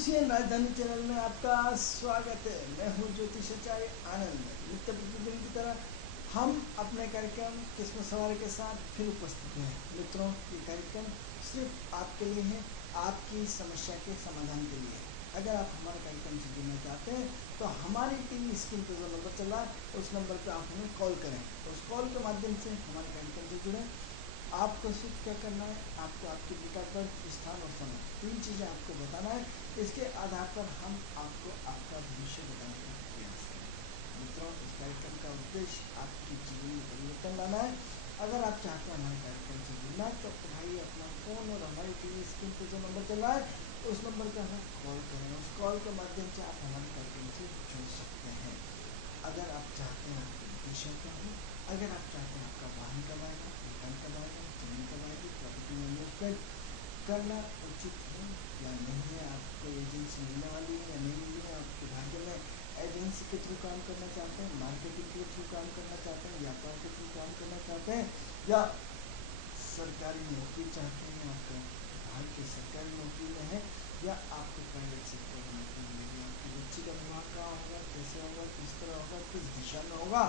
CN राजधानी channel में आपका स्वागत है। मैं हूं ज्योतिषाचार्य आनंद। नित्य प्रतिदिन की तरह हम अपने कार्यक्रम किस्मत सवारी के साथ फिर उपस्थित हैं। मित्रों, ये कार्यक्रम सिर्फ आपके लिए है, आपकी समस्या के समाधान के लिए। अगर आप हमारे कार्यक्रम से जुड़ना चाहते हैं तो हमारी टीवी स्क्रीन पर जो नंबर चल रहा है उस नंबर पर आप हमें कॉल करें। उस कॉल के माध्यम से हमारे कार्यक्रम से जुड़ें। आपको सिर्फ क्या करना है, आपको आपकी डेट ऑफ बर्थ, स्थान और समय, 3 चीज़ें आपको बताना है। इसके आधार पर हम आपको आपका भविष्य बताने का प्रयास करेंगे। मित्रों, इस कार्यक्रम का उद्देश्य आपके जीवन में परिवर्तन लाना है। अगर आप चाहते हैं हमारे कार्यक्रम से जुड़ना तो उठाइए अपना फ़ोन और हमारी टीवी स्क्रीन पर जो नंबर चल रहा है उस नंबर पर हमें कॉल करें। उस कॉल के माध्यम से आप हमारे कार्यक्रम से जुड़ सकते हैं। अगर आप चाहते हैं आपके विषय क्या हो, अगर आप चाहते हैं आपका वाहन कब आएगा, मकान कब आएगा, जमीन कब आएगी, प्रॉपर्टी में इन्वेस्टमेंट करना उचित है या नहीं है, आपको एजेंसी मिलने वाली है या नहीं मिलनी है, आपके भाग्य में एजेंसी के थ्रू काम करना चाहते हैं, मार्केटिंग के थ्रू काम करना चाहते हैं, व्यापार के थ्रू काम करना चाहते हैं, या सरकारी नौकरी चाहते हैं, आपका भाग्य सरकारी नौकरी में है या आपको प्राइवेट सेक्टर में नौकरी मिलेगी, आपकी बच्ची का विवाह कहाँ होगा, कैसे होगा, किस तरह होगा, किस दिशा में होगा,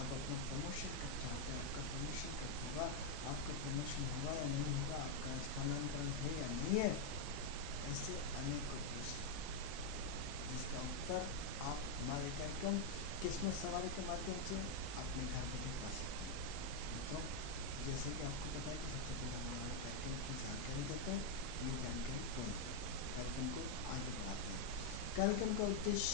आप अपना प्रमोशन कब चाहते हैं, आपका प्रमोशन कब होगा, आपका प्रमोशन होगा या नहीं होगा, आपका स्थानांतरण है या नहीं है, ऐसे अनेकों प्रश्न जिसका उत्तर आप हमारे कार्यक्रम किस्मत सवारी के माध्यम से अपने घर बैठे पा सकते हैं। मित्रों, जैसे कि आपको पता है कि सबसे पहले हमारे कार्यक्रम की जानकारी देते हैं, ये जानकारी पूर्ण कार्यक्रम को आगे बढ़ाते हैं। कार्यक्रम का उद्देश्य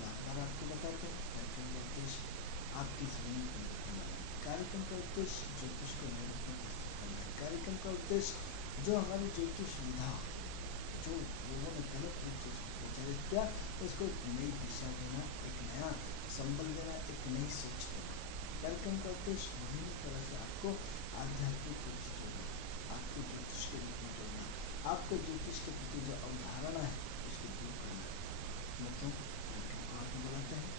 बार बार आपको बताते हैं। कार्यक्रम का उद्देश्य आपकी जीवन में परिवर्तन लाना है। कार्यक्रम का उद्देश्य ज्योतिष को नए रूप में प्रस्तुत करना है। कार्यक्रम का उद्देश्य जो हमारी ज्योतिष विधा जो लोगों ने गलत रूप से उसको प्रचारित किया उसको एक नई दिशा देना, एक नया संबल देना, एक नई सोच देना। कार्यक्रम का उद्देश्य विभिन्न तरह से आपको आध्यात्मिक रूप से जोड़ना, आपको ज्योतिष के रूप में जोड़ना, आपको ज्योतिष के प्रति जो अवधारणा है उसको दूर करना है। मित्रों, कार्यक्रम को आगे बढ़ाते हैं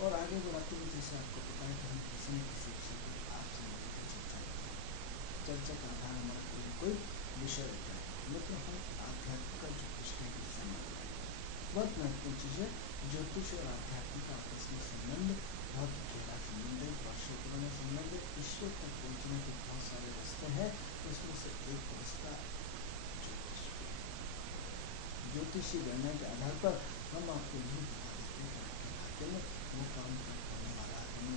और आगे बढ़ाते हुए जैसे आपको पता है कि हम किसी न किसी विषय पर आपसे मिलकर चर्चा करते हैं। चर्चा का आधार हमारा कोई न कोई विषय रहता है। मित्रों, हम आध्यात्मिक और ज्योतिष का हिस्सा मानते हैं। बहुत महत्वपूर्ण चीज़ है। ज्योतिष और आध्यात्मिक का आपस में संबंध बहुत गहरा संबंध है, वर्षों पुराना संबंध है। ईश्वर तक पहुँचने के बहुत सारे रास्ते हैं, उसमें से एक रास्ता ज्योतिष। ज्योतिषी गणना के आधार पर हम आपको यही बता देते हैं कि आपके भाग्य में वो काम कब होने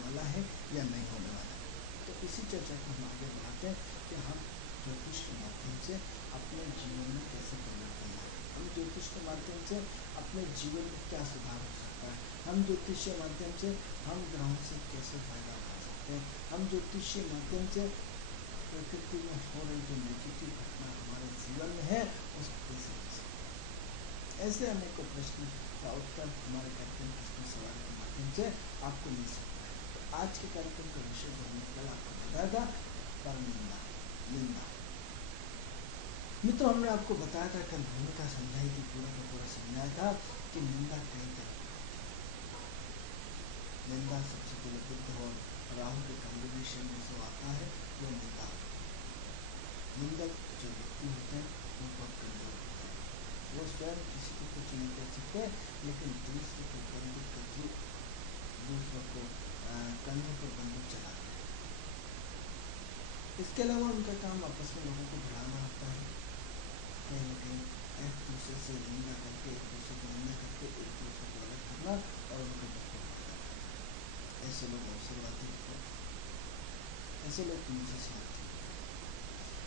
वाला है या नहीं होने वाला है। तो इसी चर्चा को हम आगे बढ़ाते हैं कि हम ज्योतिष के माध्यम से अपने जीवन में कैसे परिवर्तन लाएं, हम ज्योतिष के माध्यम से अपने जीवन में क्या सुधार हो सकता है, हम ज्योतिष के माध्यम से हम ग्रहों से कैसे फायदा उठा सकते हैं, हम ज्योतिष के माध्यम से प्रकृति में हो रही जो नेगेटिव घटना हमारे जीवन में है उसको कैसे कर सकते हैं। ऐसे अनेकों प्रश्न का उत्तर हमारे कार्यक्रम किस्मत सवारी के माध्यम से आपको मिल सकता है। तो आज के कार्यक्रम का विषय जो हमने कल आपको बताया था, परम निंदा, निंदा। मित्रों, हमने आपको बताया था, कल भूमिका समझाई थी, पूरा का पूरा समझाया था कि निंदा कई तरह की होती है। निंदा सबसे पहले बुध और राहु के कॉम्बिनेशन में जो आता है वो निंदा। निंदक जो व्यक्ति होते हैं वो बहुत कमजोर होते हैं, वो स्वयं किसी को कुछ नहीं कर सकते, लेकिन दूसरे को बंदूक के थ्रू दूसरों को कंधे पर बंदूक चला देते हैं। इसके अलावा उनका काम आपस में लोगों को भिड़ाना होता है, कहीं ना कहीं एक दूसरे से निंदा करके, एक दूसरे को निंदा करके एक दूसरे को अलग करना और उनका दुख करना। ऐसे लोग अवसरवादी होते हैं, ऐसे लोग नीचे से आते हैं।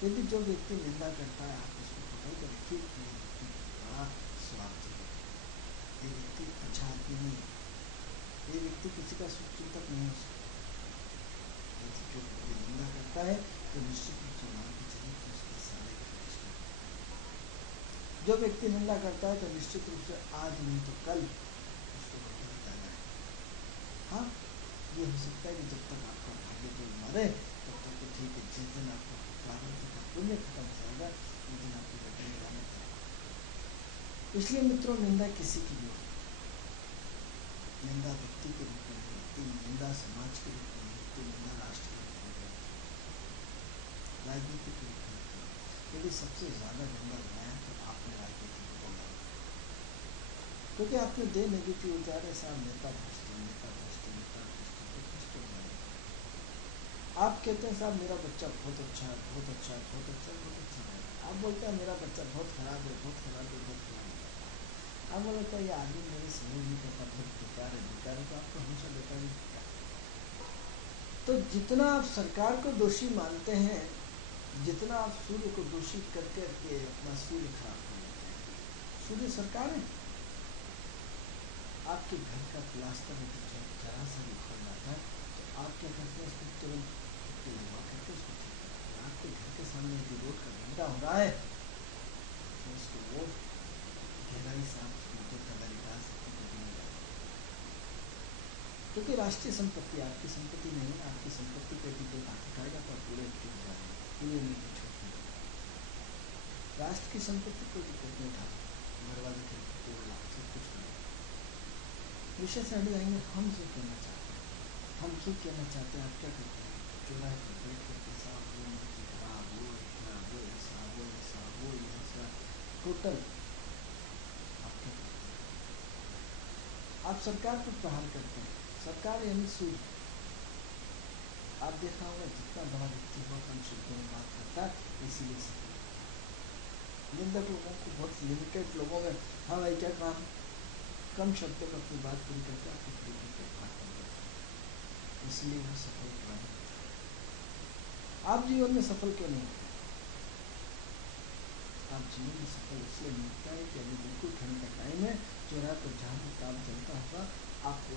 यदि जो व्यक्ति निंदा करता है आप उसको पकड़ कर रखिए कि ये व्यक्ति बड़ा स्वार्थी है, ये व्यक्ति अच्छा आदमी नहीं है, ये व्यक्ति किसी का सुख चिंतक नहीं हो सकता। यदि जो व्यक्ति निंदा करता है तो निश्चित रूप से मान के चलिए कि उसके सारे कार्य होते। जो व्यक्ति निंदा करता है तो निश्चित रूप से आज नहीं तो कल उसको भुगतना जाना है। हाँ, ये हो सकता है कि जब तक आपका भाग्य कोई मारे तब तक तो ठीक है, जिस दिन आपका प्रारब्ध का पुण्य खत्म हो जाएगा उस दिन आपकी गड्ढे में जाना पड़ेगा। इसलिए मित्रों, निंदा किसी की भी होती है। निंदा व्यक्ति के रूप में होती है, निंदा समाज के रूप में होती है, निंदा राष्ट्र के रूप में होती है, राजनीति के रूप में होती है। यदि सबसे ज़्यादा निंदा बनाया तो आपने राजनीति को बोला क्योंकि आपने दे नेगेटिव उतारे, साहब नेता भ्रष्ट है, नेता भ्रष्ट है, नेता भ्रष्ट है, तो भ्रष्ट हो जाएगा। आप कहते हैं साहब मेरा बच्चा बहुत अच्छा है, बहुत अच्छा है, बहुत अच्छा है, बहुत अच्छा है। आप बोलते हैं मेरा बच्चा बहुत खराब है, बहुत खराब है, बहुत खराब है। आप बोलते हैं ये आदमी मेरे सहयोग नहीं करता, बहुत बेकार है, बेकार है, तो आपको हमेशा बेकार ही दिखता है। तो जितना आप सरकार को दोषी मानते हैं, जितना आप सूर्य को दोषी करके अपना सूर्य खराब कर लेते हैं। सूर्य सरकार है। आपके घर का प्लास्टर जरा सा भी उखड़ जाता है तो आप क्या करते हैं, उसको तुरंत पट्टी लगवा करके उसको ठीक करते हैं। आपके घर के सामने यदि रोड का गड्ढा हो रहा है तो उसको वो गहराई से आप उसको कलर डाल सकते हैं, क्योंकि राष्ट्रीय संपत्ति आपकी संपत्ति नहीं है। आपकी संपत्ति पे भी कोई हाथ उठाएगा तो पूरे टूट जाएंगे, पूरे में कुछ होती है। राष्ट्र की संपत्ति कोई दिक्कत नहीं उठा, मरवादी के तोड़ ला सब कुछ कर। विषय से हट जाएंगे। हम जो कहना चाहते हैं, हम जो कहना चाहते हैं, आप क्या करते हैं, चुरा कर बैठ कर पैसा वो नीति खराब, वो इतना, वो ऐसा, वो ऐसा, वो ऐसा, टोटल आप क्या करते हैं, आप सरकार पर प्रहार करते हैं। सरकार यानी सूर्य। आप देखा होगा जितना बड़ा व्यक्ति हुआ कम शब्दों में बात करता है, इसीलिए सफल। निंदक लोगों को बहुत लिमिटेड लोगों में, हाँ भाई क्या काम, कम शब्दों में अपनी बात पूरी करते हैं, आपको पूरी करके बात कर देते हैं, इसलिए वो सफल प्राणी। आप जीवन में सफल क्यों नहीं होते? आप जीवन में सफल इसलिए नहीं होता है कि अभी बिल्कुल ठंड का टाइम है, चौराहे पर जहाँ भी काम चलता होगा आपको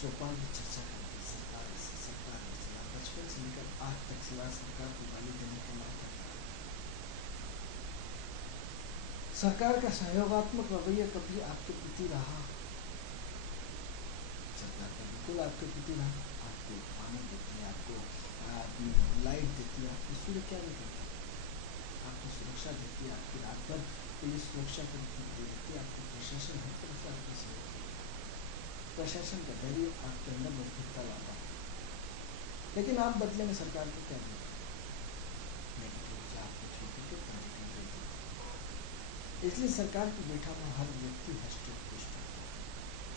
चौपाल की चर्चा करनी है। सरकार ऐसी, सरकार ऐसी, आप बचपन से लेकर आज तक सिवा सरकार को गाली देने के लिए करता है। सरकार का सहयोगात्मक रवैया कभी आपके प्रति रहा? सरकार का बिल्कुल आपके प्रति रहा। आपको पानी देती है, आपको लाइट देती है, आपकी सूर्य क्या नहीं करता, आपको सुरक्षा देती है, आपकी रात भर पुलिस सुरक्षा करती देती है, आपको प्रशासन हर तरफ से आपको सहयोग देता है। प्रशासन का धैर्य आपके अंदर मजबूतता लाता है। लेकिन आप बदले में सरकार को क्या देते हैं, आपको छोड़ के प्राइवेट कर देते। इसलिए सरकार पर बैठा हुआ हर व्यक्ति हष्ट-पुष्ट होता है।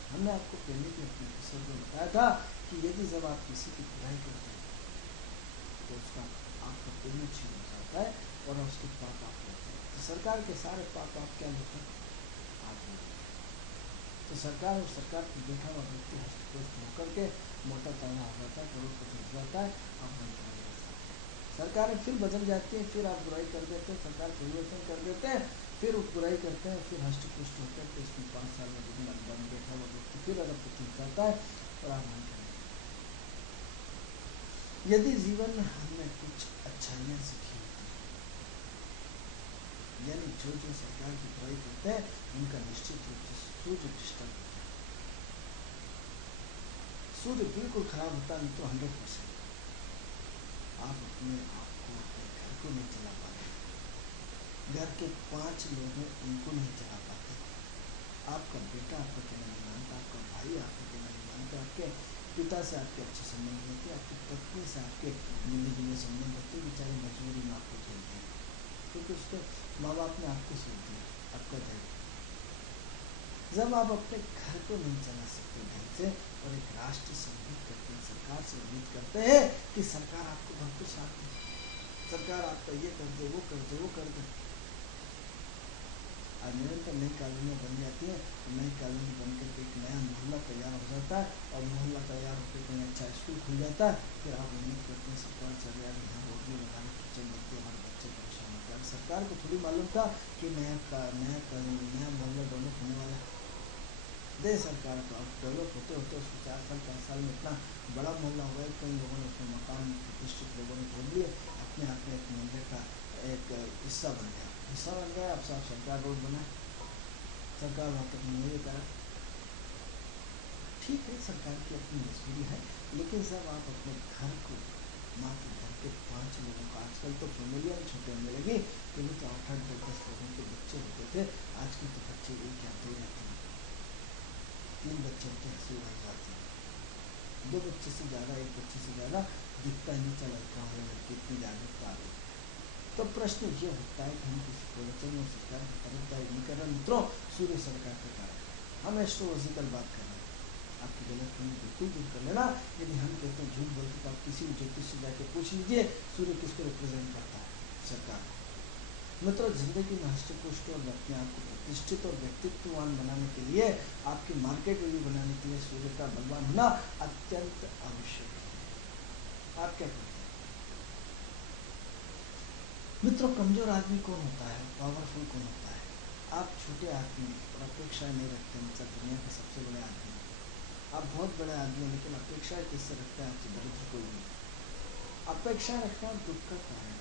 हमने आपको पहले भी अपने एपिसोड में बताया था कि यदि जब आप किसी की बुराई करते हैं तो उसका आपका पुण्य छीन हो जाता है और उसके पाप आप लेते हैं। तो सरकार के सारे पाप आप क्या लेते हैं, आप लेते हैं। तो सरकार और सरकार पर बैठा हुआ व्यक्ति हस्तपुष्ट होकर के मोटा ताना हो जाता है, करोड़पति हो जाता है, आप वहीं चले जाते हैं। सरकारें फिर बदल जाती हैं, फिर आप बुराई कर देते हैं, सरकार परिवर्तन कर देते हैं, फिर बुराई करते हैं, फिर हष्टपुष्ट होते हैं। तो इसमें 5 साल में लेकिन अनबन बैठा हुआ व्यक्ति फिर अरबपति हो जाता है और आप वहीं चले जाते हैं। यदि जीवन में हमने कुछ अच्छाइयाँ सीखी होती हैं, यानी जो जो सरकार की बुराई करते हैं उनका निश्चित रूप से सूर्य डिस्टर्ब होता है। सूर्य बिल्कुल खराब होता है तो 100% आप अपने आप को, अपने घर को नहीं चला पाते, घर के 5 लोग हैं उनको नहीं चला पाते, आपका बेटा आपका कहना नहीं मानता, आपका भाई आपका कहना नहीं मानता, आपके पिता से आपके अच्छे संबंध होते, आपकी पत्नी से आपके मिले जुले संबंध होते, बेचारी मजबूरी में आपको छोड़ती है क्योंकि उसके माँ बाप ने आपको छोड़ दिया, आपका धैर्य। जब आप अपने घर को नहीं चला सकते ढंग से और एक राष्ट्र से उम्मीद करते हैं, सरकार से उम्मीद करते हैं कि सरकार आपको भरपूर साथ दे, सरकार आपका ये कर दे, वो कर दे, वो कर दे। आज निरंतर नई कॉलोनियाँ बन जाती हैं और नई कॉलोनी बन करके एक नया मोहल्ला तैयार हो जाता है और मोहल्ला तैयार होकर कहीं अच्छा स्कूल खुल जाता है, फिर आप उम्मीद करते हैं सरकार चल यार यहाँ रोड में लगाने टीचर लगते हमारे बच्चे परेशान होते हैं। सरकार को थोड़ी मालूम था कि नया मोहल्ला डेवलप होने वाला है। दे सरकार को, अब डेवलप होते होते उसको 4 साल 5 साल में इतना बड़ा मोहल्ला हो गया, कई लोगों ने उसमें मकान प्रतिष्ठित लोगों ने खोल लिए, अपने आप में एक मोहल्ले का एक हिस्सा बन गया। अब साफ सरकार रोड बनाए, सरकार वहाँ तक नहीं देता है। ठीक है, सरकार की अपनी मजबूरी है, लेकिन जब आप अपने घर को, माँ के घर के 5 लोगों का, आजकल तो फैमिलियाँ छोटे होने लगी, पहले तो 8-8 10-10 लोगों के बच्चे होते थे, आजकल तो बच्चे 1 या 2 या 3 बच्चे होते हैं, हंसी उड़ाई जाती है। 2 बच्चे से ज़्यादा, 1 बच्चे से ज़्यादा दिखता ही नहीं, चल लड़का हो लड़की, इतनी जागरूकता आ गई। तो प्रश्न ये होता है कि हम किसी प्रवचन में सरकार की तरफदारी नहीं कर रहे मित्रों, सूर्य सरकार के कारण हम एस्ट्रोलॉजिकल बात कर रहे हैं। आपकी गलतफहमी बिल्कुल दूर कर लेना। यदि हम कहते हैं झूठ बोलते तो आप किसी भी ज्योतिष से जाके पूछ लीजिए सूर्य किसको रिप्रेजेंट करता है, सरकार। मित्रों, जिंदगी में हष्टपुष्ट और अपने आप को प्रतिष्ठित और व्यक्तित्ववान बनाने के लिए, आपकी मार्केट वैल्यू बनाने के लिए सूर्य का बलवान होना अत्यंत आवश्यक है। आप क्या कहते हैं मित्रों? कमजोर आदमी कौन होता है, पावरफुल कौन होता है? आप छोटे आदमी और अपेक्षा नहीं रखते, मतलब दुनिया के सबसे बड़े आदमी। आप बहुत बड़े आदमी लेकिन अपेक्षा किससे रखते हैं? आपसे दरिद्र कोई नहीं। अपेक्षा रखना दुख का कारण।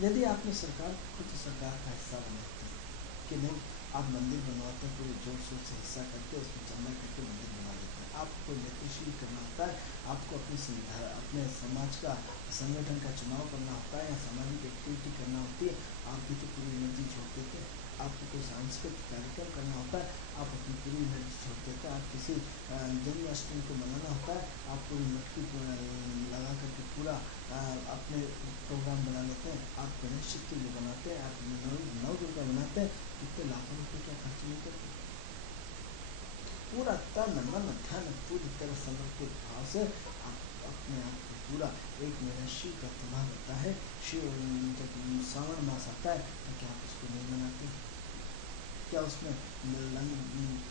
यदि आपने सरकार खुद सरकार का हिस्सा बनाते हैं कि नहीं, आप मंदिर बनवाते हैं, पूरे जोर शोर से हिस्सा करके उसमें चंदा करके मंदिर बना देते हैं। आपको नेतृत्व करना होता है, आपको अपने समाज का संगठन का चुनाव करना होता है या सामाजिक एक्टिविटी करना होती है, आप भी तो पूरी एनर्जी छोड़ देते हैं। आपको कोई सांस्कृतिक कार्यक्रम करना होता है, आप अपनी पूरी एनर्जी छोड़ देते हैं। आप किसी जन्माष्टमी को मनाना होता है, आप पूरी मटकी लगा करके पूरा अपने प्रोग्राम बना लेते हैं। आप गणेश चतुर्थी बनाते हैं, आप नव दुर्गा बनाते हैं, कितने लाखों रुपये क्या खर्च नहीं करते। पूरा तन मन धन पूरी तरह समर्पित भाव से आप अपने आप को पूरा एक महीना शिव का त्योहार होता है, शिव जब सावन मास आता है तो क्या आप उसको नहीं मनाते? क्या उसमें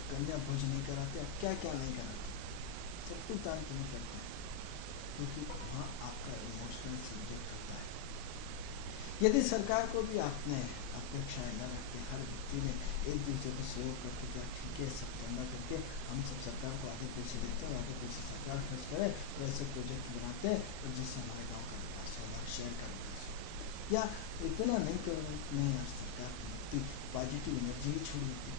कन्या भोज नहीं कराते? आप क्या क्या नहीं कराते? सब कुछ दान क्यों नहीं करते? क्योंकि वहाँ आपका इमोशनल सब्जेक्ट होता है। यदि सरकार को भी आपने अपेक्षाएं न रखते, हर व्यक्ति ने एक दूसरे को सहयोग करके क्या ठीक है सब चंदा करके हम सब सरकार को आगे पैसे देते हैं, आगे पैसे सरकार खर्च करे और ऐसे प्रोजेक्ट बनाते हैं और जिससे हमारे गाँव का विकास हो, हमारे शहर का विकास हो। या इतना नहीं कि नहीं, यार सरकार की पॉजिटिव एनर्जी ही छोड़ देती,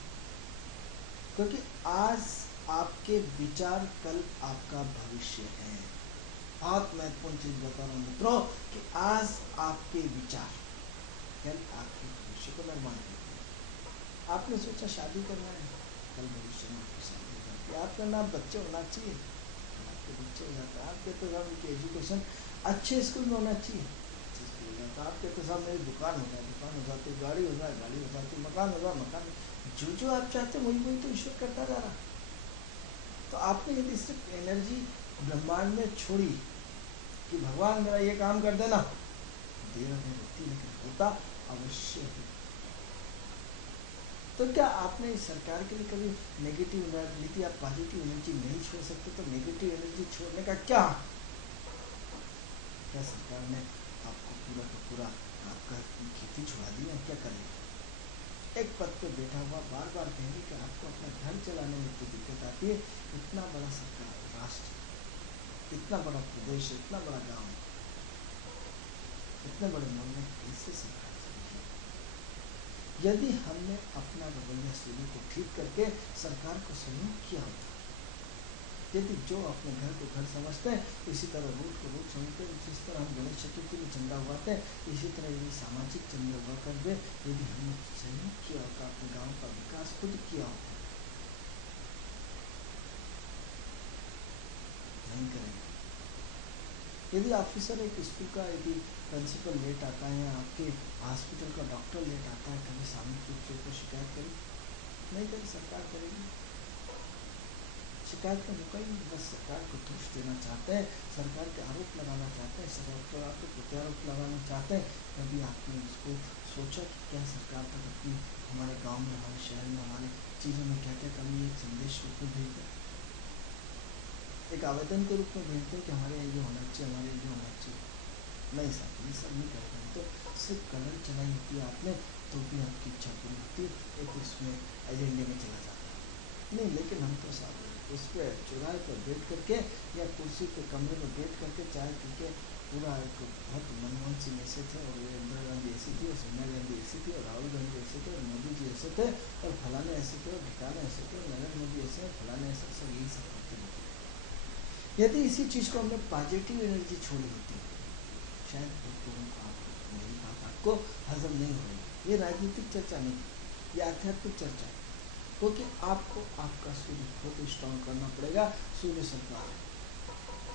क्योंकि आज आपके विचार कल आपका भविष्य है। बहुत महत्वपूर्ण चीज बता रहा हूँ मित्रों कि आज आपके विचार कल आपके भविष्य को निर्माण करते हैं। आपने सोचा शादी करना है, कल भविष्य में आपकी शादी हो जाती है। आपका नाम बच्चे होना चाहिए, आपके बच्चे हो जाता है। आप कहते हैं उनकी एजुकेशन अच्छे स्कूल में होना चाहिए, अच्छे स्कूल हो जाता है। आप कहते साहब मेरी दुकान हो जाए, दुकान हो जाती, गाड़ी हो जाए, गाड़ी हो जाती, मकान हो जाए, मकान। जो आप चाहते हैं वही तो ईश्वर करता जा रहा। तो आपने यदि सिर्फ एनर्जी ब्रह्मांड में छोड़ी कि भगवान मेरा ये काम कर देना, देर नहीं होती लेकिन होता अवश्य है। तो क्या आपने सरकार के लिए कभी नेगेटिव एनर्जी ली थी? आप पॉजिटिव एनर्जी नहीं छोड़ सकते तो नेगेटिव एनर्जी छोड़ने का क्या सरकार ने आपको पूरा का पूरा आपका खेती छुड़ा दिया? क्या करेगा? एक पद पे बैठा हुआ बार बार कहेंगे कि आपको अपना घर चलाने में कोई दिक्कत आती है। इतना बड़ा सरकार राष्ट्र, इतना बड़ा प्रदेश, इतना बड़ा गांव, इतने बड़े मोहल्ले कैसे सरकार चलेगी? यदि हमने अपना रवैया सूर्य को ठीक करके सरकार को सहयोग किया होता, यदि जो अपने घर को घर समझते हैं इसी तरह रूट को रूट समझते हैं, जिस तरह हम गणेश चतुर्थी में चंदा उगाते हैं, इसी तरह यदि सामाजिक चंदा उगा कर दे, यदि हमने सहयोग किया होता, अपने गांव का विकास खुद किया होता, नहीं करेंगे। यदि ऑफिसर एक स्कूल का यदि प्रिंसिपल लेट आता है या आपके हॉस्पिटल का डॉक्टर लेट आता है, कभी सामूहिक रूप से उसको शिकायत करें? नहीं करें, सरकार करेगी? शिकायत का मौका ही नहीं। बस सरकार को दोष देना चाहते हैं, सरकार के आरोप लगाना चाहते हैं, सरकार को प्रत्यारोप लगाना चाहते हैं। कभी आपने उसको सोचा कि क्या सरकार तक अपनी हमारे गांव में, हमारे शहर में, हमारे चीज़ों में क्या क्या कमी है, संदेश रूप में भेजते हैं, एक आवेदन के रूप में भेजते हैं कि हमारे ये होना चाहिए, हमारे ये होना चाहिए। नहीं साहब, ये सब नहीं करते हैं। तो सिर्फ कलर चलाई होती है आपने तो भी आपकी इच्छा पूरी होती है, एक उसमें एजेंडे में चला जाता है। नहीं, लेकिन हम तो साहब उस पर चौराहे पर बैठ करके या कुर्सी पे कमरे में बैठ करके चाय पी के पूरा एक बहुत मनमोहन सिंह ऐसे थे और इंदिरा गांधी ऐसी थी और सोनिया गांधी ऐसी थी और राहुल गांधी ऐसे थे और मोदी जी ऐसे थे और फलाने ऐसे थे और ढिकाने ऐसे थे और नरेंद्र मोदी ऐसे हैं, फलाने ऐसे सब यही सब करते रहते। यदि इसी चीज़ को हमने पॉजिटिव एनर्जी छोड़ी होती शायद लोगों को मेरी बात आपको हजम नहीं हो रही। ये राजनीतिक चर्चा नहीं, ये आध्यात्मिक चर्चा, क्योंकि आपको आपका सूर्य बहुत स्ट्रॉन्ग करना पड़ेगा। सूर्य सरकार,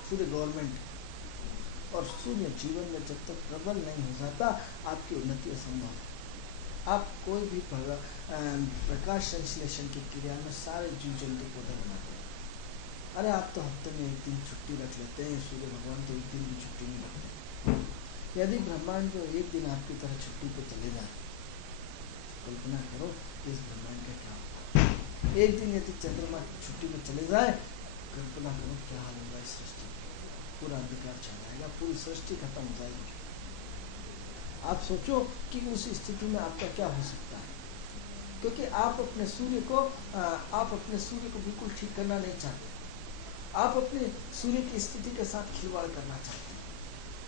सूर्य गवर्नमेंट, और सूर्य जीवन में जब तक प्रबल नहीं हो जाता आपकी उन्नति असंभव है। आप कोई भी प्रकाश संश्लेषण की क्रिया में सारे जीव जंतु पौधे बनाते हैं। अरे आप तो हफ्ते में एक दिन छुट्टी रख लेते हैं, सूर्य भगवान तो एक दिन भी छुट्टी नहीं रखते। यदि ब्रह्मांड जो एक दिन आपकी तरह छुट्टी पे चले जाए, कल्पना करो इस ब्रह्मांड का क्या होगा। एक दिन यदि चंद्रमा छुट्टी पे चले जाए, कल्पना करो क्या हाल होगा इस सृष्टि में। पूरा अंधकार छा जाएगा, पूरी सृष्टि खत्म हो जाएगी। आप सोचो कि उस स्थिति में आपका क्या हो सकता है, क्योंकि आप अपने सूर्य को बिल्कुल ठीक करना नहीं चाहते। आप अपने सूर्य की स्थिति के साथ खिलवाड़ करना चाहते हैं।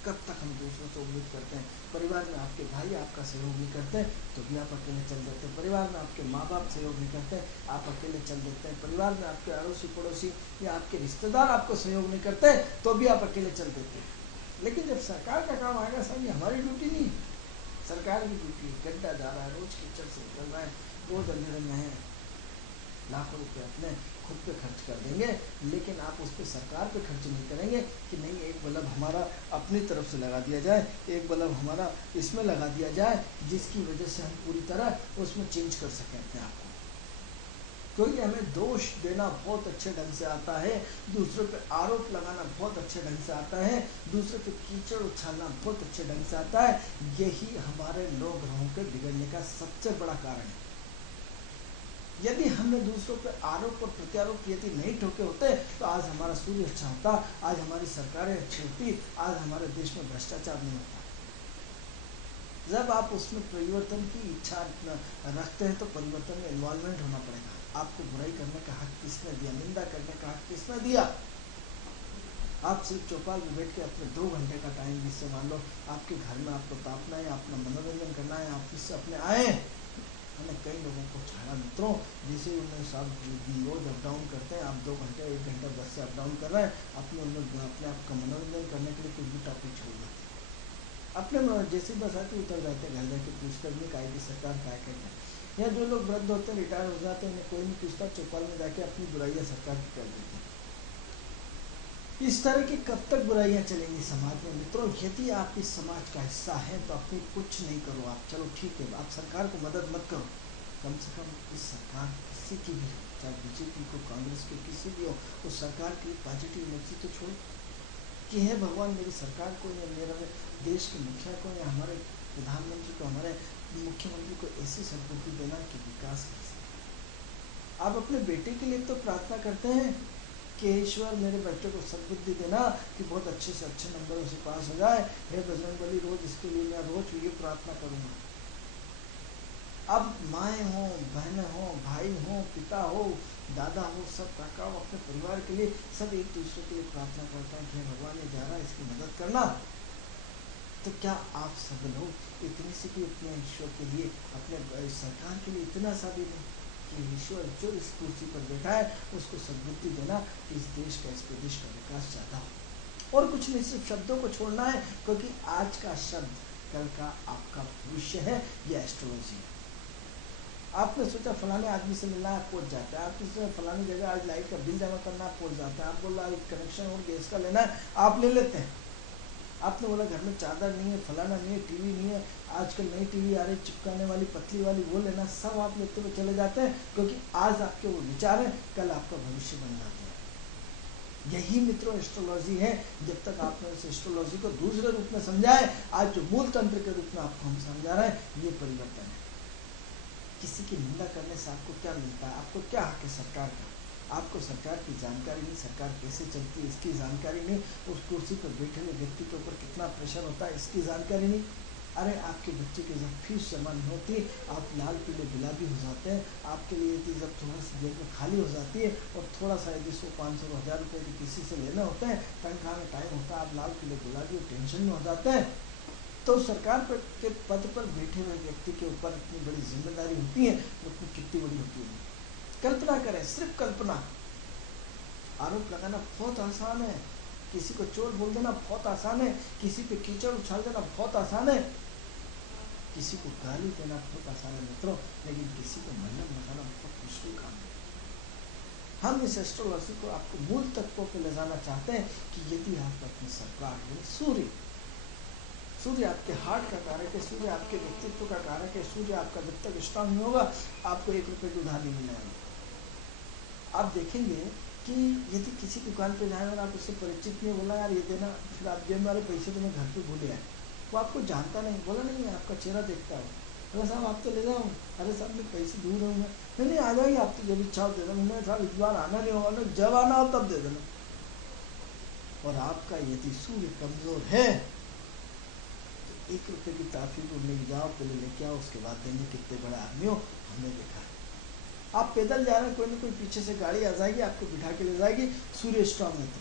कब तक हम दूसरों से उम्मीद करते हैं। परिवार में आपके भाई आपका सहयोग नहीं करते तो भी आप अकेले चल देते हैं। परिवार में आपके माँ बाप सहयोग नहीं करते, आप अकेले चल देते हैं। परिवार में आपके अड़ोसी पड़ोसी या आपके रिश्तेदार आपको सहयोग नहीं करते तो भी आप अकेले चल देते हैं। लेकिन जब सरकार का काम आएगा, साहब ये हमारी ड्यूटी नहीं है, सरकार की ड्यूटी। गड्ढा जा रहा है, रोज कीचड़ से निकल रहा है, रोज अंधेरे में है, लाखों रुपए अपने खुद पे खर्च कर देंगे, लेकिन आप उस पर सरकार पे खर्च नहीं करेंगे कि नहीं एक बल्ब हमारा अपनी तरफ से लगा दिया जाए, एक बल्ब हमारा इसमें लगा दिया जाए, जिसकी वजह से हम पूरी तरह उसमें चेंज कर सकें अपने आप को। क्योंकि हमें दोष देना बहुत अच्छे ढंग से आता है, दूसरों पे आरोप लगाना बहुत अच्छे ढंग से आता है, दूसरों पे कीचड़ उछालना बहुत अच्छे ढंग से आता है। यही हमारे लोग ग्रहों के बिगड़ने का सबसे बड़ा कारण है। यदि हमने दूसरों पे आरोप और प्रत्यारोप यदि नहीं ठोके होते तो आज हमारा सूर्य अच्छा होता, आज हमारी सरकारें अच्छी होती, आज हमारे देश में भ्रष्टाचार नहीं होता। जब आप उसमें परिवर्तन की इच्छा रखते हैं तो परिवर्तन में इन्वॉल्वमेंट होना पड़ेगा। आपको बुराई करने का हक किसने दिया, निंदा करने का हक किसने दिया। आप सिर्फ चौपाल में बैठ के अपने 2 घंटे का टाइम, जिससे मान लो आपके घर में आपको तापना है, अपना मनोरंजन करना है, ऑफिस से अपने आए। मैंने कई लोगों को छाड़ा मित्रों, जैसे उन्हें सब रोज अप डाउन करते हैं, आप 2 घंटे 1 घंटा बस से अप डाउन कर रहे हैं, अपने आप का मनोरंजन करने के लिए कुछ भी टॉपिक छोड़ देते हैं। अपने जैसे बस आते उतर जाते हैं, घर जाके पूछते नहीं का की सरकार क्या कहते हैं। या जो लोग वृद्ध होते हैं, रिटायर हो जाते हैं, उन्हें कोई नहीं पूछता, चौपाल में जाके अपनी बुराइयां सरकार की कर देते हैं। इस तरह की कब तक बुराइयां चलेंगी समाज में मित्रों। यदि आप इस समाज का हिस्सा हैं तो अपनी कुछ नहीं करो आप, चलो ठीक है, आप सरकार को मदद मत करो, कम से कम इस सरकार किसी की भी हो, चाहे बीजेपी को, कांग्रेस को, किसी भी हो, उस सरकार की पॉजिटिव एनर्जी तो छोड़ो कि है भगवान मेरी सरकार को या मेरे देश के मुखिया को या हमारे प्रधानमंत्री को, हमारे मुख्यमंत्री को ऐसी सद्बुद्धि देना कि विकास कर सके। आप अपने बेटे के लिए तो प्रार्थना करते हैं कि ईश्वर मेरे बच्चे को सद्बुद्धि देना कि बहुत अच्छे से अच्छे नंबरों से पास हो जाए, हे बजरंगबली रोज इसके लिए मैं रोज ये प्रार्थना करूँगा। अब माएँ हो, बहनें हो, भाई हो, पिता हो, दादा हो, सब काका हो, अपने परिवार के लिए सब एक दूसरे के लिए प्रार्थना करते हैं कि भगवान ये जा रहा है, इसकी मदद करना। तो क्या आप सब लोग इतनी सी भी अपने ईश्वर के लिए, अपने सरकार के लिए इतना सा भी नहीं कि ईश्वर जो इस कुर्सी पर बैठा है उसको सद्बुद्धि देना कि इस देश का, इस प्रदेश का विकास ज़्यादा हो। और कुछ नहीं, सिर्फ शब्दों को छोड़ना है, क्योंकि आज का शब्द कल का आपका भविष्य है। यह एस्ट्रोलॉजी है। आपने सोचा फलाने आदमी से मिलना है, आप पहुँच जाते हैं। आपने सोचा फलानी जगह आज लाइट का बिल जमा करना है, आप पहुँच जाते हैं। आप बोल रहा कनेक्शन और गैस का लेना है, आप ले लेते हैं। आपने बोला घर में चादर नहीं है, फलाना नहीं है, टीवी नहीं है, आजकल नई टीवी आ रही चिपकाने वाली पतली वाली, वो लेना, सब आप लेते हुए चले जाते हैं, क्योंकि आज आपके वो विचार हैं, कल आपका भविष्य बन जाते हैं। यही मित्रों एस्ट्रोलॉजी है। जब तक आपने उस एस्ट्रोलॉजी को दूसरे रूप में समझाए, आज जो मूल तंत्र के रूप में आपको हम समझा रहे हैं, ये परिवर्तन है। किसी की निंदा करने से आपको क्या मिलता है, आपको क्या हक है सरकार का। आपको सरकार की जानकारी नहीं, सरकार कैसे चलती है इसकी जानकारी नहीं, उस कुर्सी पर बैठे हुए व्यक्ति के ऊपर कितना प्रेशर होता है इसकी जानकारी नहीं। अरे आपके बच्चे की जब फीस जमा नहीं होती, आप लाल पीले गुलाबी हो जाते हैं। आपके लिए यदि जब थोड़ा सी जेब में खाली हो जाती है और थोड़ा सा यदि 100, 500, 1000 रुपये की किसी से लेने होते हैं, तनख्वाह में टाइम होता है, आप लाल पीले गुलाबी और टेंशन में हो जाते हैं। तो सरकार पर के पद पर बैठे हुए व्यक्ति के ऊपर इतनी बड़ी जिम्मेदारी होती है, वो कितनी बड़ी होती है। कल्पना करें, सिर्फ कल्पना। आरोप लगाना बहुत आसान है, किसी को चोर बोल देना बहुत आसान है, किसी पे कीचड़ उछाल देना बहुत आसान है, किसी को गाली देना बहुत आसान है मित्रों, लेकिन किसी को मल्लम लगाना बहुत मुश्किल काम है। हम इस एस्ट्रोलॉजी को आपको मूल तत्वों पे ले जाना चाहते हैं कि यदि आप अपने सम्राट हैं, सूर्य आपके हार्ट का कारक है, सूर्य आपके व्यक्तित्व का कारक है, सूर्य आपका जब तक स्ट्रांग नहीं होगा आपको 1 रुपये की उधार नहीं मिलेगी। आप देखेंगे कि यदि किसी दुकान पे जाए और आप उससे परिचित नहीं, बोला यार ये देना, फिर आप जेब वाले पैसे तो मैं घर पे भूले आए, वो आपको जानता नहीं, बोला नहीं मैं आपका चेहरा देखता हूँ, अरे साहब आप तो ले जाऊँ, अरे साहब मैं पैसे दूर हूँ, नहीं आ जाएंगे आप तो जब इच्छा हो दे देना, मैं साहब इस बार आना नहीं होगा, जब आना हो तब दे देना। और आपका यदि सूर्य कमजोर है तो 1 रुपये की टाफी को ले जाओ, पहले लेके आओ, उसके बाद देंगे। कितने बड़े आदमी हो हमने देखा है। आप पैदल जा रहे हैं, कोई ना कोई पीछे से गाड़ी आ जाएगी, आपको बिठा के ले जाएगी, सूर्य स्ट्रांग है तो।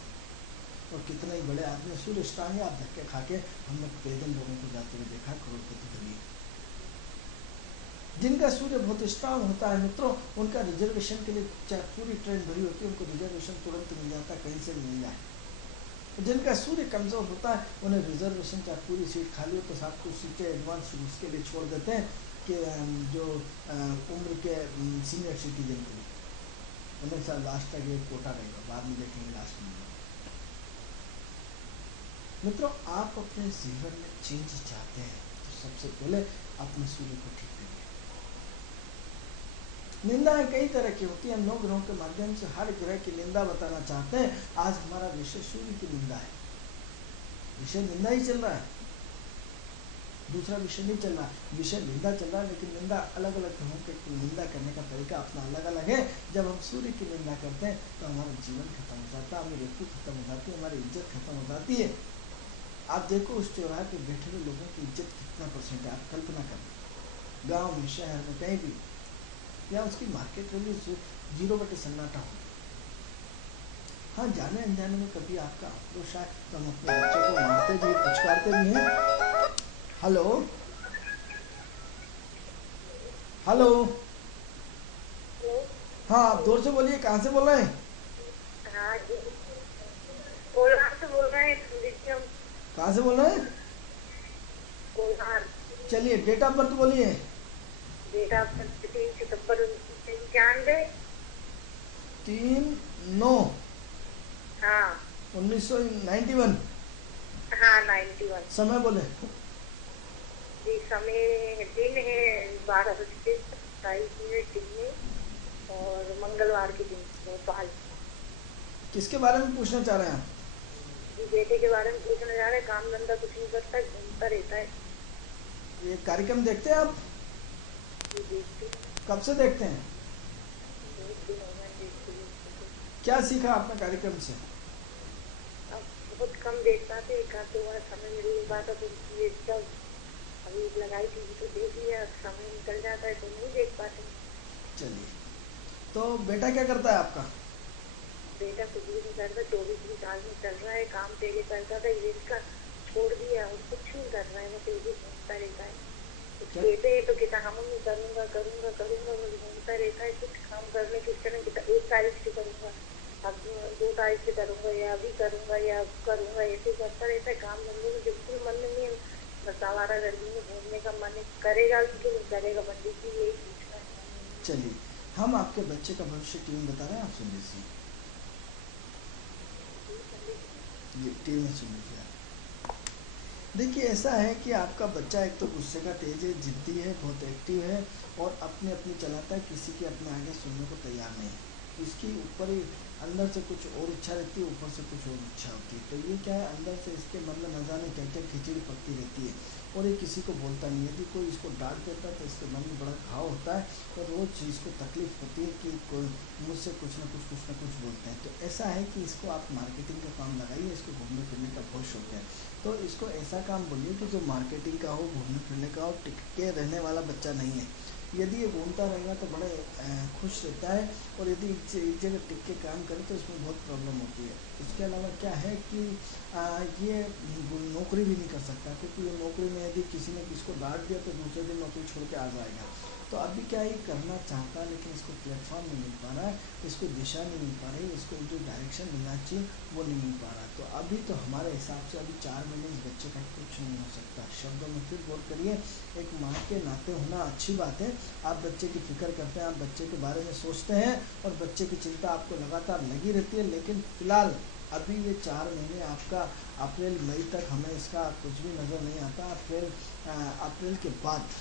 और कितने ही बड़े आदमी सूर्य स्ट्रांग है, आप धक्के खा के, हमने पैदल लोगों को जाते हुए देखा, करोड़पति गरीब। जिनका सूर्य बहुत स्ट्रांग होता है मित्रों, उनका रिजर्वेशन के लिए चाहे पूरी ट्रेन भरी होती है, उनको रिजर्वेशन तुरंत मिल जाता है, कहीं से मिल जाए। जिनका सूर्य कमजोर होता है उन्हें रिजर्वेशन चाहे पूरी सीट खाली हो तो साथ कुछ सीटें एडवांस उसके लिए छोड़ देते हैं कि जो उम्र के सीनियर सिटीजन के लिए, उन्हें सर लास्ट तक ये कोटा रहेगा, बाद में देखेंगे लास्ट में। मित्रों, आप अपने जीवन में चेंज चाहते हैं तो सबसे पहले अपने सूर्य को ठीक करिए। निंदाएं कई तरह की होती है, 9 ग्रहों के माध्यम से हर ग्रह की निंदा बताना चाहते हैं। आज हमारा विषय सूर्य की निंदा है, विषय निंदा ही चल रहा है, दूसरा विषय नहीं चल रहा, विषय निंदा चल रहा है। लेकिन निंदा अलग अलग ग्रहों के निंदा करने का तरीका अपना अलग अलग है। जब हम सूर्य की निंदा करते हैं तो हमारा जीवन खत्म हो जाता है, हमारी रोटी खत्म हो जाती है, हमारी इज्जत खत्म हो जाती है। आप देखो उस चौराहे पे बैठे हुए लोगों की इज्जत कितना % है, आप कल्पना करें। गाँव में, शहर में, कहीं भी, या उसकी मार्केट वैल्यू 0 सन्नाटा हो। हाँ, जाने अनजाने में कभी आपका आक्रोश आए तो हम अपने बच्चों को मारते भी, पुचकारते भी हैं। हेलो हेलो, हाँ आप जोर से बोलिए, कहाँ से बोल रहे हैं? हाँ जी, कोलार से बोल रहे हैं। कहाँ से बोल रहे हैं? कोलार। चलिए, डेट ऑफ बर्थ बोलिए। डेट ऑफ बर्थ 3 सितंबर 1995। 3/9 हाँ 1991। हाँ 91। समय बोले जी, समय दिन है 12:27 दिन में, और मंगलवार के दिन भोपाल। किसके बारे में पूछना चाह रहे हैं आप? जी, बेटे के बारे में पूछना चाह रहे हैं। काम धंधा कुछ नहीं करता, घूमता रहता है। ये कार्यक्रम देखते हैं आप? जी देखते। कब से देखते हैं? क्या सीखा आपने कार्यक्रम से? अब बहुत कम देखता थे, एक आध 2 बार समय मिल पाता तो ये सब अभी लगाई थी तो देख लिया, समय निकल जाता है तो नहीं देख पाते। चलिए, तो बेटा क्या करता है आपका? बेटा कुछ भी नहीं करता, 24 साल में चल रहा है। काम पहले करता था, ये इसका छोड़ दिया और कुछ नहीं कर रहा है, वो फिर भी घूमता रहता है। कुछ कहते हैं तो कहता हम नहीं करूँगा करूँगा करूँगा, वो घूमता रहता है। कुछ काम करने की इच्छा नहीं, कहता 1 तारीख से करूँगा, अब 2 तारीख से करूँगा, या अभी करूँगा या अब करूँगा, ऐसे करता रहता है। काम धंधे में बिल्कुल मन नहीं है, बस आवारा गर्मी में घूमने का मन करेगा कि नहीं करेगा, बंदी की यही पूछना है। चलिए, हम आपके बच्चे का भविष्य टीम बता रहे हैं, आप सुन लीजिए। ये टीम में सुन लीजिए। देखिए, ऐसा है कि आपका बच्चा एक तो गुस्से का तेज है, जिद्दी है, बहुत एक्टिव है और अपने अपनी चलाता है, किसी के अपने आगे सुनने को तैयार नहीं है। इसकी ऊपर ही अंदर से कुछ और इच्छा रहती है, ऊपर से कुछ और इच्छा होती है। तो ये क्या है, अंदर से इसके मन में न जाने क्या क्या खिचड़ी पकती रहती है और ये किसी को बोलता नहीं है। यदि कोई इसको डांट देता है तो इसके मन में बड़ा घाव होता है और रोज़ इसको तकलीफ होती है कि कोई मुझसे कुछ ना कुछ बोलते हैं। तो ऐसा है कि इसको आप मार्केटिंग का काम लगाइए, इसको घूमने फिरने का बहुत शौक है, तो इसको ऐसा काम बोलिए कि जो मार्केटिंग का हो, घूमने फिरने का हो, टिक के रहने वाला बच्चा नहीं है। यदि ये घूमता रहेगा तो बड़े खुश रहता है और यदि एक जगह टिक के काम करे तो इसमें बहुत प्रॉब्लम होती है। इसके अलावा क्या है कि ये नौकरी भी नहीं कर सकता, क्योंकि ये नौकरी में यदि किसी ने किसको डांट दिया तो दूसरे दिन नौकरी छोड़ के आ जाएगा। तो अभी क्या ये करना चाहता है लेकिन इसको प्लेटफॉर्म नहीं मिल पा रहा है, इसको दिशा नहीं मिल पा रही, इसको जो डायरेक्शन मिलना चाहिए वो नहीं मिल पा रहा। तो अभी तो हमारे हिसाब से अभी 4 महीने इस बच्चे का कुछ नहीं हो सकता। शब्दों में फिर गौर करिए। एक माँ के नाते होना अच्छी बात है, आप बच्चे की फिक्र करते हैं, आप बच्चे के बारे में सोचते हैं और बच्चे की चिंता आपको लगातार लगी रहती है। लेकिन फिलहाल अभी ये 4 महीने आपका अप्रैल मई तक हमें इसका कुछ भी नज़र नहीं आता। अप्रैल के बाद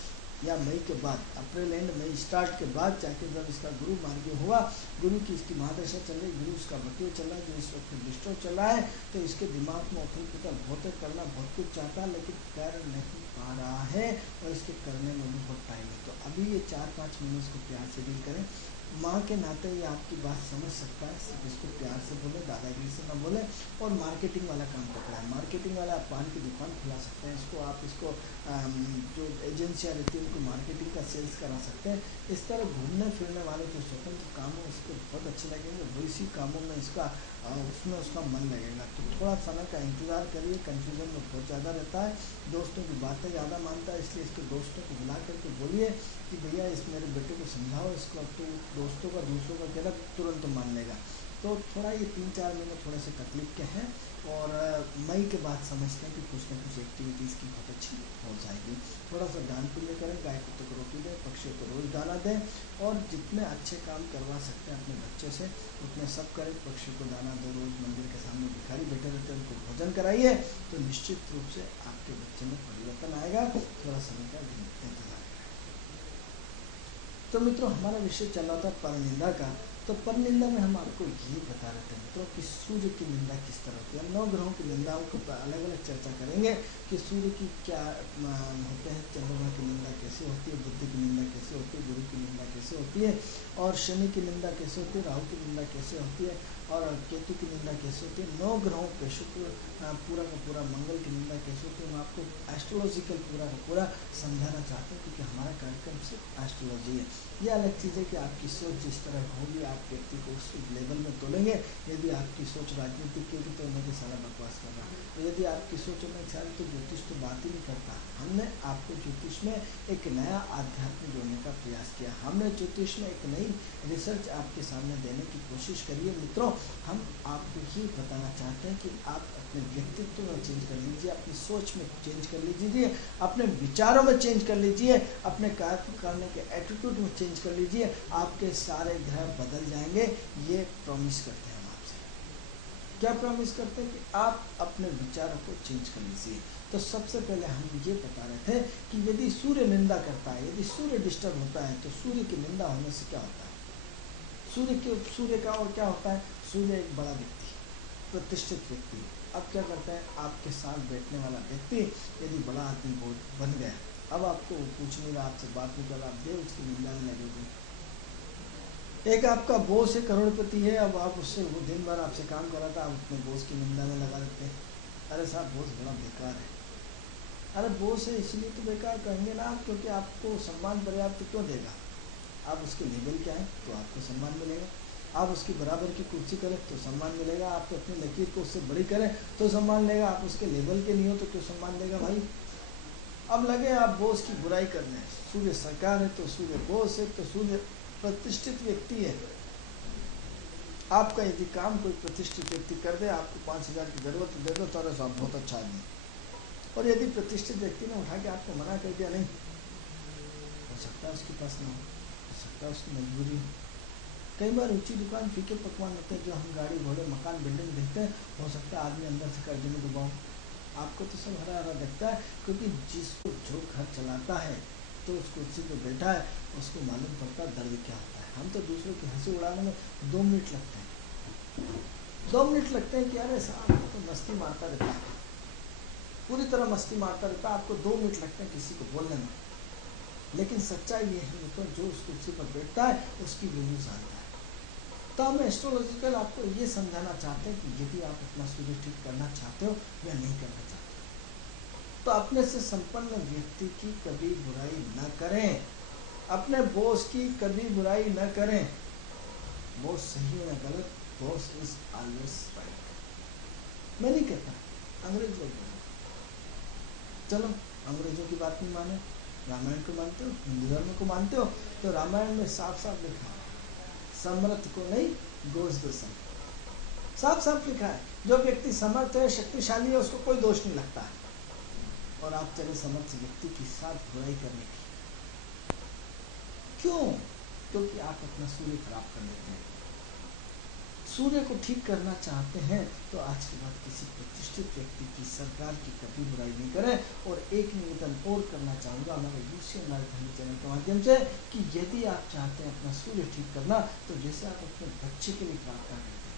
या मई के बाद, अप्रैल एंड मई स्टार्ट के बाद जाके जब इसका गुरु मार्ग हुआ, गुरु की इसकी महादशा चल रही, गुरु इसका वक्र चल रहा है, जो इस वक्त डिस्टर्ब चल रहा है, तो इसके दिमाग में उथल पुथल बहुत करना बहुत कुछ चाहता है लेकिन कर नहीं पा रहा है और इसके करने में भी बहुत टाइम है। तो अभी ये 4-5 महीने इसको प्यार से डील करें। माँ के नाते ये आपकी बात समझ सकता है, सिर्फ इसको प्यार से बोले, दादागिरी से ना बोले। और मार्केटिंग वाला काम पकड़ा है, मार्केटिंग वाला आप पान की दुकान खुला सकते हैं, इसको आप इसको जो एजेंसियाँ रहती है उनको मार्केटिंग का सेल्स करा सकते हैं। इस तरह घूमने फिरने वाले जो स्वतंत्र काम है उसको बहुत अच्छे लगेंगे, वैसी कामों में इसका उसमें उसका मन लगेगा। तो थोड़ा समय का इंतज़ार करिए। कन्फ्यूज़न में बहुत ज़्यादा रहता है, दोस्तों की बातें ज़्यादा मानता है, इसलिए इसके दोस्तों को बुला करके बोलिए कि भैया इस मेरे बेटे को समझाओ, इसको तो दोस्तों का दूसरों का कहना तुरंत मान लेगा। तो थोड़ा ये 3-4 महीने थोड़े से तकलीफ के हैं और मई के बाद समझते हैं कि कुछ ना कुछ एक्टिविटीज़ की बहुत अच्छी हो जाएगी। थोड़ा सा दान पुण्य करें, गाय कुत्ते को रोटी दें, पक्षियों को रोज़ दाना दें और जितने अच्छे काम करवा सकते हैं अपने बच्चे से उतने सब करें। पक्षियों को दाना दो, रोज़ मंदिर के सामने भिखारी बैठे रहते हैं उनको भोजन कराइए, तो निश्चित रूप से आपके बच्चे में परिवर्तन आएगा। थोड़ा समय का इंतजार। तो मित्रों, हमारा विषय चल रहा था परनिंदा का। तो परनिंदा में हम आपको ये बता रहे थे मित्रों कि सूर्य की निंदा किस तरह होती है। हम 9 ग्रहों की निंदाओं को अलग अलग चर्चा करेंगे कि सूर्य की क्या होते हैं, चंद्रमा की निंदा कैसे होती है, बुध की निंदा कैसे होती है, गुरु की निंदा कैसे होती है और शनि की निंदा कैसे होती है, राहु की निंदा कैसे होती है और केतु की निंदा कैसे होती है, 9 ग्रहों पे शुक्र पूरा का पूरा, मंगल की निंदा कैसे होती है। हम आपको एस्ट्रोलॉजिकल पूरा का पूरा समझाना चाहते हैं क्योंकि हमारा कार्यक्रम सिर्फ एस्ट्रोलॉजी है। ये अलग चीज़ है कि आपकी सोच जिस तरह होगी आप व्यक्ति को उस लेवल में तोलेंगे। यदि आपकी सोच राजनीतिक की तो उन्हें सारा बकवास कर रहा है, तो यदि आपकी सोच में ख्याल तो ज्योतिष तो बात ही नहीं करता। हमने आपको ज्योतिष में एक नया आध्यात्म जोड़ने का प्रयास किया, हमने ज्योतिष में एक नई रिसर्च आपके सामने देने की कोशिश करी है। मित्रों, हम आपको ये बताना चाहते हैं कि आप अपने व्यक्तित्व में चेंज कर लीजिए, अपनी सोच में चेंज कर लीजिए, अपने विचारों में चेंज कर लीजिए, अपने कार्य करने के एटीट्यूड में चेंज कर लीजिए, आपके सारे ग्रह बदल जाएंगे। ये प्रॉमिस करते हैं हम आपसे। क्या प्रॉमिस करते हैं कि आप अपने विचारों को चेंज कर लीजिए। तो सबसे पहले हम ये बता रहे थे कि यदि सूर्य निंदा करता है, यदि सूर्य डिस्टर्ब होता है तो सूर्य की निंदा होने से क्या होता है। सूर्य का और क्या होता है, सूर्य एक बड़ा व्यक्ति, प्रतिष्ठित व्यक्ति। अब क्या करता है, आपके साथ बैठने वाला व्यक्ति यदि बड़ा आदमी बन गया, अब आपको पूछ नहीं रहा, आपसे बात नहीं कर रहा, आप देव उसकी निंदा में लगेगी। एक आपका बॉस है, करोड़पति है, अब आप उससे वो दिन भर आपसे काम कर रहा था, आप अपने बॉस की निंदा में लगा देते हैं। अरे साहब, बॉस बड़ा बेकार है। अरे बॉस है इसलिए तो बेकार कहेंगे ना आप, क्योंकि आपको सम्मान पर्याप्त क्यों देगा। आप उसके लेवल क्या है तो आपको सम्मान मिलेगा, आप उसकी बराबर की कुर्सी करें तो सम्मान मिलेगा, आप अपनी लकीर को उससे बड़ी करें तो सम्मान मिलेगा, आप उसके लेवल के नहीं हो तो क्यों सम्मान देगा भाई। अब लगे आप बॉस की बुराई करने, सूर्य सरकार है तो सूर्य बॉस है तो सूर्य प्रतिष्ठित व्यक्ति है। आपका यदि काम कोई प्रतिष्ठित व्यक्ति कर दे, आपको 5,000 की जरूरत दे दो तो अरे साहब बहुत अच्छा आदमी, और यदि प्रतिष्ठित व्यक्ति ने उठा के आपको मना कर दिया, नहीं हो सकता है उसके पास ना हो सकता है उसकी मजबूरी हो। कई बार ऊंची दुकान फीके पकवान होते हैं जो हम गाड़ी घोड़े मकान बिल्डिंग देखते हैं, हो सकता है आदमी अंदर से कर्जे में डूबा हो। आपको तो सब हरा हरा दिखता है क्योंकि जिसको जो घर चलाता है तो उस कुर्सी पे बैठा है उसको मालूम पड़ता है दर्द क्या होता है। हम तो दूसरों की हंसी उड़ाने में 2 मिनट लगते हैं, 2 मिनट लगते हैं कि अरे साहब तो मस्ती मारता रहता है, पूरी तरह मस्ती मारता रहता है, आपको 2 मिनट लगते हैं किसी को बोलने में। लेकिन सच्चाई ये है तो जो उस कुर्सी पर बैठता है उसकी वैल्यू जानता है। तो हम एस्ट्रोलॉजिकल आपको ये समझाना चाहते हैं कि यदि आप अपना सूर्य ठीक करना चाहते हो या नहीं करना चाहते तो अपने से संपन्न व्यक्ति की कभी बुराई न करें, अपने बॉस की कभी बुराई न करें। बॉस सही है या गलत, बॉस इज ऑलवेज राइट। मैं नहीं कहता, अंग्रेज लोग बोले। चलो अंग्रेजों की बात नहीं माने, रामायण को मानते हो, हिंदू धर्म को मानते हो, तो रामायण में साफ साफ लिखा है समर्थ को नहीं दोष दो सम। साफ साफ लिखा है जो व्यक्ति समर्थ है, शक्तिशाली है, उसको कोई दोष नहीं लगता है। और आप चले समक्ष व्यक्ति के साथ बुराई करने की। क्यों? क्योंकि आप अपना सूर्य खराब कर लेते हैं। सूर्य को ठीक करना चाहते हैं तो आज के बाद किसी प्रतिष्ठित व्यक्ति की, सरकार की कभी बुराई नहीं करें। और एक निवेदन और करना चाहूँगा हमारे यूसी धर्म चैनल के माध्यम से कि यदि आप चाहते हैं अपना सूर्य ठीक करना, तो जैसे आप अपने बच्चे के लिए प्रार्थना करते हैं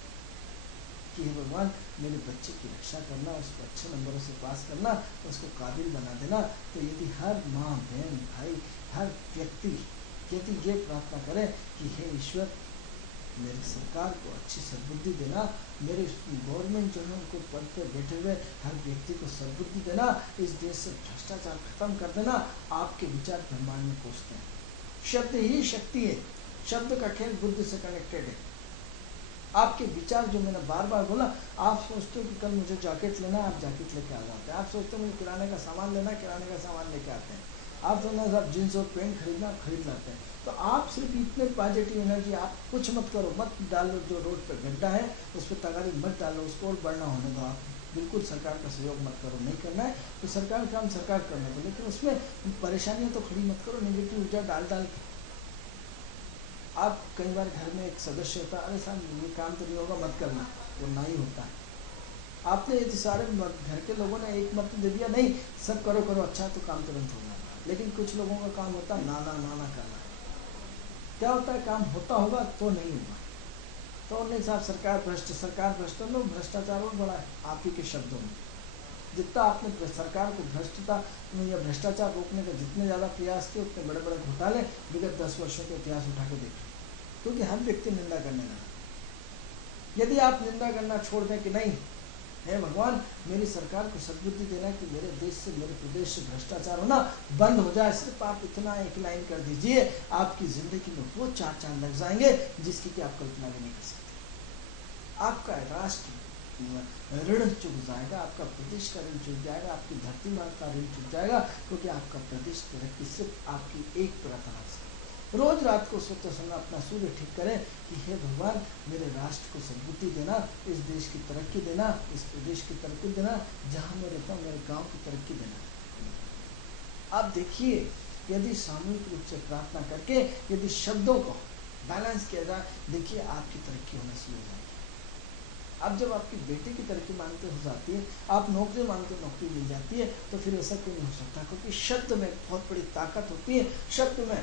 कि हे भगवान मेरे बच्चे की रक्षा करना, उसको अच्छे नंबरों से पास करना, उसको काबिल बना देना, तो यदि हर माँ, बहन, भाई, हर व्यक्ति यदि ये प्रार्थना करे कि हे ईश्वर मेरी सरकार को अच्छी सद्बुद्धि देना, मेरे गवर्नमेंट जो है उनको पद पर बैठे हुए हर व्यक्ति को सद्बुद्धि देना, इस देश से भ्रष्टाचार खत्म कर देना, आपके विचार ब्रह्मांड में पहुँचते हैं। शब्द ही शक्ति है, शब्द का खेल बुद्धि से कनेक्टेड है। आपके विचार जो मैंने बार बार बोला, आप सोचते हो कि कल मुझे जैकेट लेना, आप जैकेट लेके आ जाते हैं। आप सोचते हो मुझे किराने का सामान लेना, किराने का सामान लेके आते हैं। आप सोचना साहब जीन्स और पेंट खरीदना, खरीद लाते हैं। तो आप सिर्फ इतने पॉजिटिव एनर्जी, आप कुछ मत करो, मत डालो, जो रोड पे गड्ढा है उस पर तगारी मत डालो, उसको और बढ़ना होने दो। आप बिल्कुल सरकार का सहयोग मत करो, नहीं करना है तो सरकार का काम सरकार करने दो, लेकिन उसमें परेशानियाँ तो खड़ी मत करो, नेगेटिव ऊर्जा डाल डाल के। आप कई बार घर में एक सदस्य होता है, अरे साहब ये काम तो नहीं होगा, मत करना, वो ना ही होता है। आपने यदि सारे घर के लोगों ने एक मत दे दिया, नहीं सब करो करो, अच्छा तो काम तुरंत होगा। लेकिन कुछ लोगों का काम होता है ना ना ना ना करना। क्या होता है, काम होता होगा तो नहीं होगा, तो नहीं साहब सरकार भ्रष्ट, सरकार भ्रष्ट, लोग भ्रष्टाचार और बढ़ा है आप ही के शब्दों में। जितना आपने सरकार को भ्रष्टता या भ्रष्टाचार रोकने का जितने ज़्यादा प्रयास किए, उतने बड़े बड़े घोटाले विगत 10 वर्षों के इतिहास उठा के देखें, क्योंकि हर व्यक्ति निंदा करने लगा। यदि आप निंदा करना छोड़ दें कि नहीं हे भगवान मेरी सरकार को सद्बुद्धि देना कि मेरे देश से, मेरे प्रदेश से भ्रष्टाचार होना बंद हो जाए, सिर्फ आप इतना एक लाइन कर दीजिए, आपकी जिंदगी में वो 4 चांद लग जाएंगे जिसकी कि आप कल्पना भी नहीं कर सकते। आपका राष्ट्र ऋण चुक जाएगा, आपका प्रदेश का ऋण चुक जाएगा, आपकी धरती माँ का ऋण चुक जाएगा, क्योंकि आपका प्रदेश तरक्की सिर्फ आपकी एक प्रार्थना से। रोज रात को सोते समय अपना सूर्य ठीक करें कि हे भगवान मेरे राष्ट्र को सद्बुद्धि देना, इस देश की तरक्की देना, इस प्रदेश की तरक्की देना, जहाँ मैं रहता हूँ मेरे गांव की तरक्की देना। आप देखिए यदि सामूहिक रूप से प्रार्थना करके यदि शब्दों को बैलेंस किया जाए, देखिए आपकी तरक्की होना शुरू हो जाएगी। अब जब आपकी बेटे की तरक्की मानते हो जाती है, आप नौकरी मानते हो नौकरी मिल जाती है, तो फिर ऐसा क्यों नहीं हो सकता, क्योंकि शब्द में बहुत बड़ी ताकत होती है, शब्द में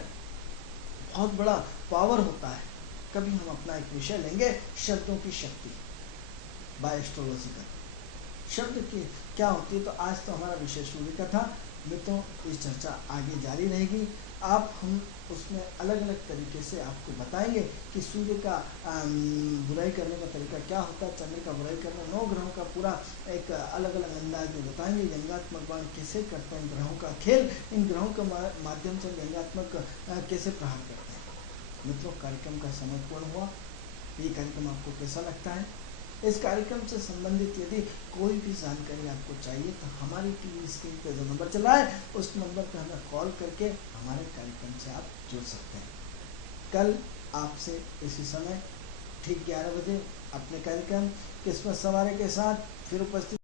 बहुत बड़ा पावर होता है। कभी हम अपना एक विषय लेंगे, शब्दों की शक्ति बाय एस्ट्रोलॉजी का। शब्द की क्या होती है, तो आज तो हमारा विषय सूर्य का था, मित्रों इस चर्चा आगे जारी रहेगी। आप हम उसमें अलग अलग तरीके से आपको बताएंगे कि सूर्य का बुराई करने का तरीका क्या होता है, चंद्र का बुराई करना, 9 ग्रहों का पूरा एक अलग अलग अंदाज में बताएंगे। व्यंग्यात्मक बाण कैसे करते हैं, ग्रहों का खेल, इन ग्रहों के माध्यम से व्यंग्यात्मक कैसे प्रहार करते हैं। मित्रों कार्यक्रम का समय पूर्ण हुआ, ये कार्यक्रम आपको कैसा लगता है? इस कार्यक्रम से संबंधित यदि कोई भी जानकारी आपको चाहिए तो हमारी टीवी स्क्रीन पर जो नंबर चला है उस नंबर पर हमें कॉल करके हमारे कार्यक्रम से आप जुड़ सकते हैं। कल आपसे इसी समय ठीक 11 बजे अपने कार्यक्रम किस्मत सवारी के साथ फिर उपस्थित